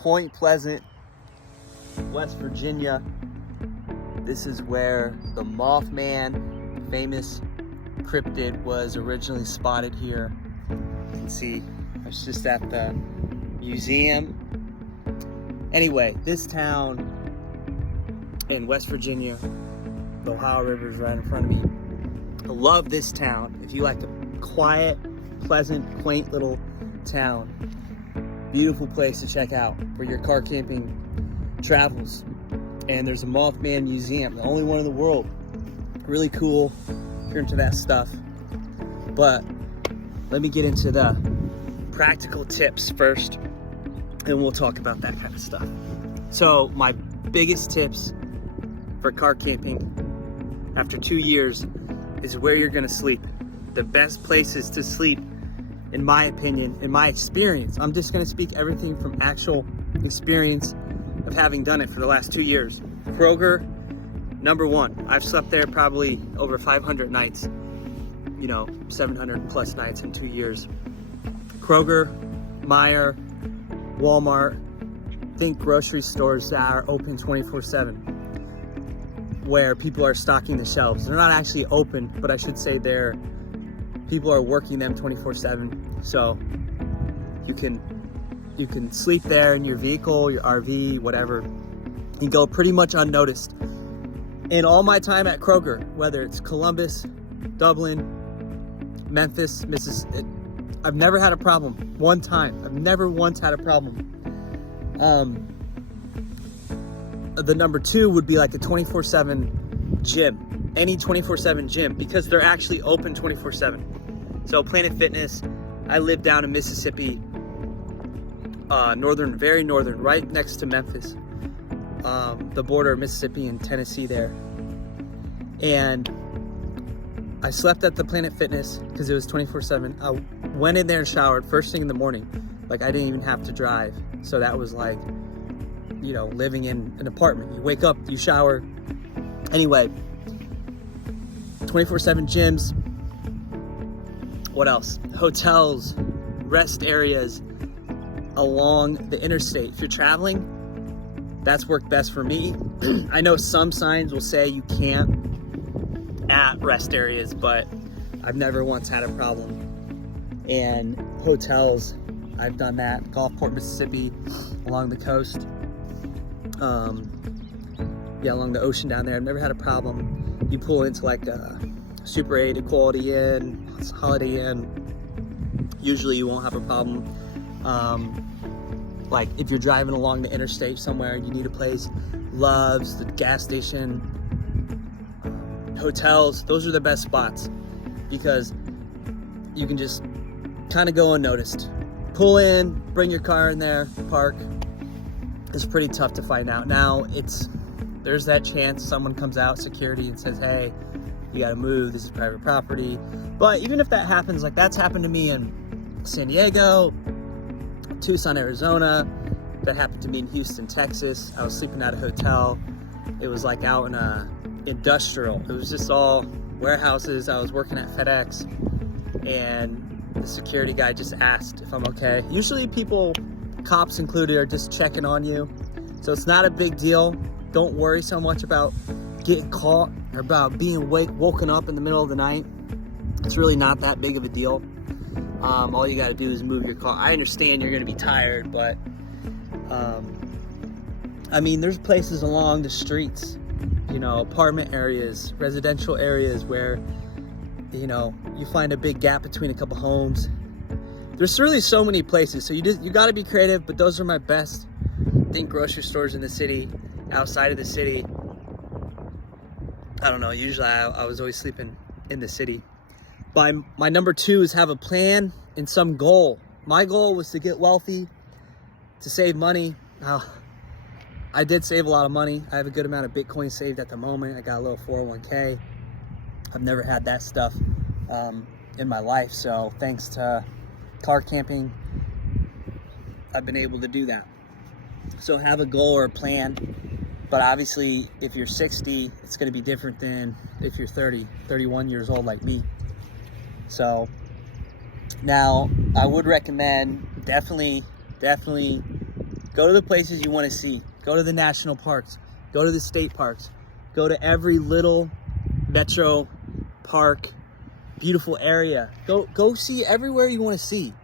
Point Pleasant, West Virginia. This is where the Mothman, famous cryptid, was originally spotted here. You can see I was just at the museum. Anyway, this town in West Virginia, the Ohio River is right in front of me. I love this town. If you like a quiet, pleasant, quaint little town, beautiful place to check out for your car camping travels. And there's a Mothman museum, the only one in the world. Really cool if you're into that stuff. But let me get into the practical tips first, and we'll talk about that kind of stuff. So my biggest tips for car camping after 2 years is where you're gonna sleep. The best places to sleep, in my opinion, in my experience, I'm just gonna speak everything from actual experience of having done it for the last 2 years. Kroger, number one. I've slept there probably over 500 nights, 700 plus nights in 2 years. Kroger, Meijer, Walmart, think grocery stores that are open 24/7, where people are stocking the shelves. They're not actually open, but I should say people are working them 24/7. So you can sleep there in your vehicle, your RV, whatever. You go pretty much unnoticed. In all my time at Kroger, whether it's Columbus, Dublin, Memphis, Mississippi, I've never had a problem. One time, I've never once had a problem. The number two would be like a 24/7 gym, any 24/7 gym, because they're actually open 24/7. So Planet Fitness, I live down in Mississippi, very northern, right next to Memphis, the border of Mississippi and Tennessee there. And I slept at the Planet Fitness because it was 24/7. I went in there and showered first thing in the morning. Like, I didn't even have to drive. So that was like, living in an apartment. You wake up, you shower. Anyway, 24/7 gyms. What else? Hotels, rest areas along the interstate. If you're traveling, that's worked best for me. I know some signs will say you can't at rest areas, but I've never once had a problem. And hotels, I've done that. Gulfport, Mississippi, along the coast. Along the ocean down there. I've never had a problem. You pull into like a Super 8, a Quality Inn, Holiday Inn. Usually you won't have a problem. Like if you're driving along the interstate somewhere and you need a place, Love's, the gas station, hotels, those are the best spots because you can just kind of go unnoticed. Pull in, bring your car in there, park. It's pretty tough to find out. Now there's that chance someone comes out, security, and says, hey, you gotta move, this is private property. But even if that happens, like that's happened to me in San Diego, Tucson, Arizona. That happened to me in Houston, Texas. I was sleeping at a hotel. It was like out in a industrial. It was just all warehouses. I was working at FedEx, and the security guy just asked if I'm okay. Usually people, cops included, are just checking on you. So it's not a big deal. Don't worry so much about getting caught or about being woken up in the middle of the night. It's really not that big of a deal. All you gotta do is move your car. I understand you're gonna be tired, but there's places along the streets, apartment areas, residential areas where, you find a big gap between a couple homes. There's really so many places. So you gotta be creative, but those are my best. I think grocery stores in the city, outside of the city. I don't know, usually I was always sleeping in the city. My number two is have a plan and some goal. My goal was to get wealthy, to save money. I did save a lot of money. I have a good amount of Bitcoin saved at the moment. I got a little 401k. I've never had that stuff in my life. So thanks to car camping, I've been able to do that. So have a goal or a plan. But obviously, if you're 60, it's going to be different than if you're 30, 31 years old like me. So now I would recommend definitely Go to the places you want to see. Go to the national parks. Go to the state parks. Go to every little metro park, beautiful area. Go see everywhere you want to see.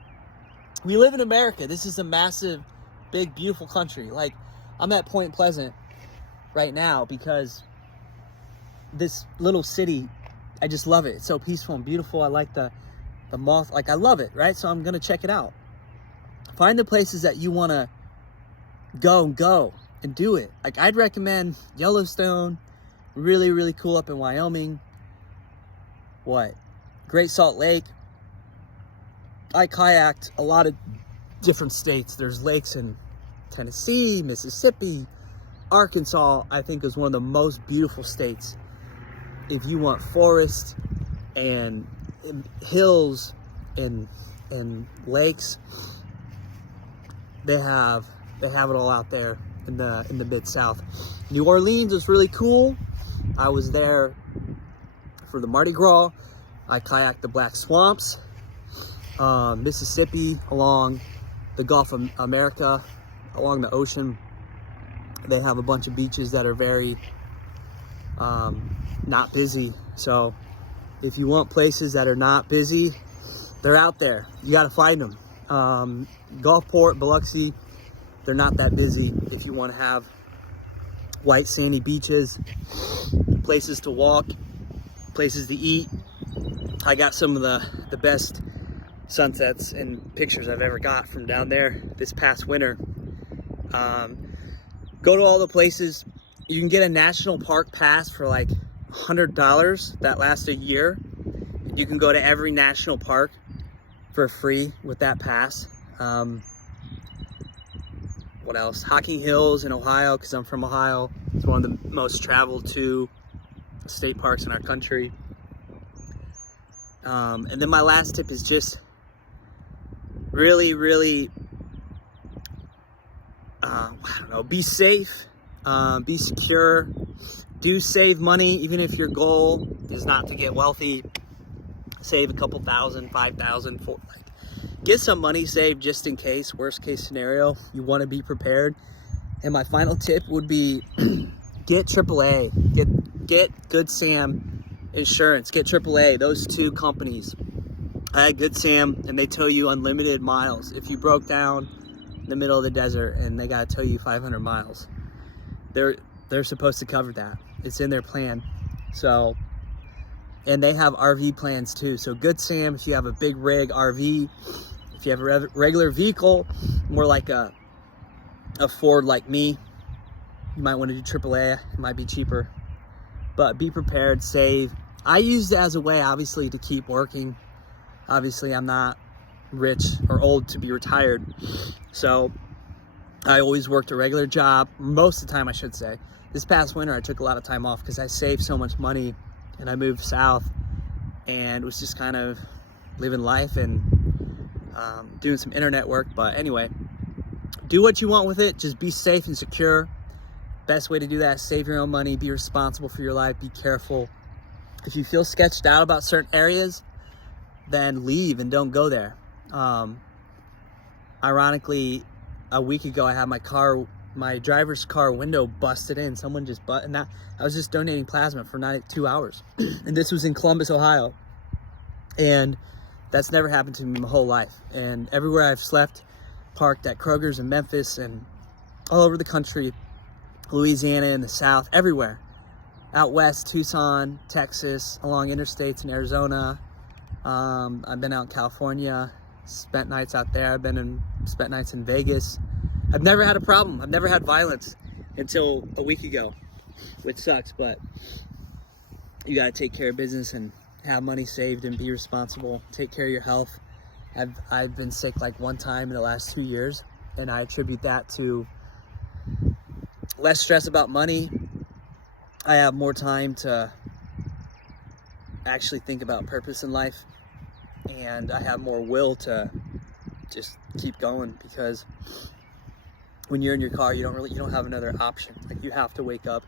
We live in America. This is a massive, big, beautiful country. Like, I'm at Point Pleasant right now because this little city, I just love it. It's so peaceful and beautiful. I like the moth, like I love it, right? So I'm gonna check it out. Find the places that you wanna go and do it. Like, I'd recommend Yellowstone, really, really cool up in Wyoming. Great Salt Lake. I kayaked a lot of different states. There's lakes in Tennessee, Mississippi, Arkansas. I think is one of the most beautiful states. If you want forest and hills and lakes, they have it all out there in the Mid-South. New Orleans is really cool. I was there for the Mardi Gras. I kayaked the Black Swamps. Mississippi, along the Gulf of America, along the ocean, they have a bunch of beaches that are very not busy. So if you want places that are not busy, they're out there. You got to find them. Gulfport, Biloxi, they're not that busy. If you want to have white sandy beaches, places to walk, places to eat, I got some of the best sunsets and pictures I've ever got from down there this past winter. Go to all the places. You can get a national park pass for like $100 that lasts a year. You can go to every national park for free with that pass. What else? Hocking Hills in Ohio, because I'm from Ohio. It's one of the most traveled to state parks in our country. And then my last tip is just really, really, I don't know, be safe, be secure, do save money, even if your goal is not to get wealthy. Save a couple thousand, 5,000, get some money saved just in case, worst case scenario. You want to be prepared. And my final tip would be get AAA, get Good Sam Insurance, get AAA, those two companies. I had Good Sam, and they tow you unlimited miles. If you broke down in the middle of the desert and they got to tow you 500 miles, they're supposed to cover that. It's in their plan. So, and they have RV plans too. So Good Sam, if you have a big rig RV, if you have a regular vehicle, more like a Ford like me, you might want to do AAA. It might be cheaper, but be prepared, save. I use it as a way, obviously, to keep working. Obviously, I'm not rich or old to be retired. So I always worked a regular job, most of the time, I should say. This past winter, I took a lot of time off because I saved so much money, and I moved south and was just kind of living life and doing some internet work. But anyway, do what you want with it. Just be safe and secure. Best way to do that is save your own money, be responsible for your life, be careful. If you feel sketched out about certain areas, then leave and don't go there. Ironically, a week ago, I had my driver's car window busted in. Someone just and I was just donating plasma for 2 hours. And this was in Columbus, Ohio. And that's never happened to me my whole life. And everywhere I've slept, parked at Kroger's in Memphis and all over the country, Louisiana in the South, everywhere. Out west, Tucson, Texas, along interstates in Arizona. I've been out in California, spent nights out there. Spent nights in Vegas. I've never had a problem. I've never had violence until a week ago, which sucks, but you gotta take care of business and have money saved and be responsible. Take care of your health. I've been sick like one time in the last 2 years, and I attribute that to less stress about money. I have more time to actually think about purpose in life, and I have more will to just keep going, because when you're in your car, you don't have another option. Like, you have to wake up,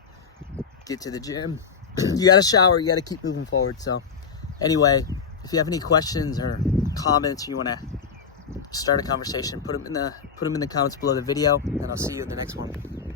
get to the gym, you gotta shower, you gotta keep moving forward. So anyway, if you have any questions or comments, you want to start a conversation. Put them in the comments below the video, and I'll see you in the next one.